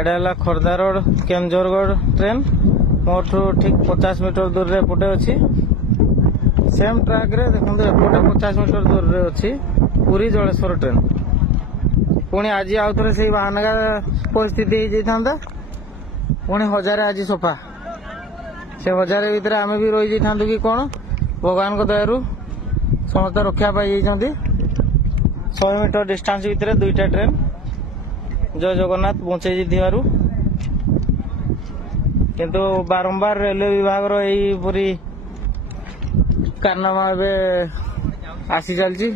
एडा Khordha road Kendujhargarh train मोठू ठीक 50 metre दूर रे एपटे अच्छी सेम ट्रैक रे देखो एपटे 50 मीटर दूर रे अच्छी पुरी जलेश्वर ट्रेन पुणी आज आउ थे से बाहानगा परिस्थिति हो पुणी हजारे आज सफा से हजारे भितर आम भी रही जाता कि कौन भगवान दयारू समस्त रक्षा पाई 100 मीटर डिस्टेंस भितर दुईटा ट्रेन जय जगन्नाथ बचे किंतु बारंबार रेलवे विभाग पूरी कारनामा आसी चलती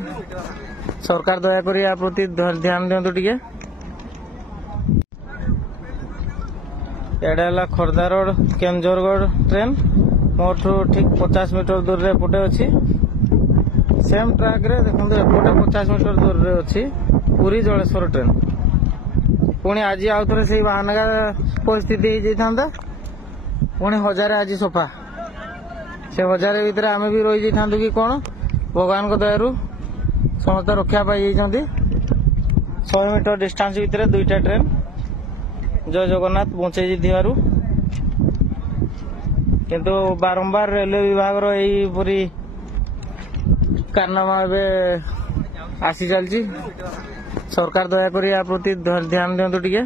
सरकार दयाकोरी या प्रति ध्यान दिंतु टिके एडा खोर्धा रोड केन्दुझरगढ़ ट्रेन मोठू ठीक 50 मीटर दूर रे एपटे अच्छी सेम ट्रैक रे देखो एपटे 50 मीटर दूर रे अच्छी पुरी जलेश्वर ट्रेन पुणी आज आउ थे से बाहानगा परिस्थिति हो पुणी हजारे आज सफा से हजारे भितर आम भी रही जाता कि कौन भगवान दयारू समस्त रक्षा पाई 100 मीटर डिस्टेंस भितर दुईटा ट्रेन जय जगन्नाथ बचे किंतु बारंबार रेलवे विभाग पूरी कारनामा आसी चलती सरकार दयाकोरी या प्रति ध्यान दिंतु टिके।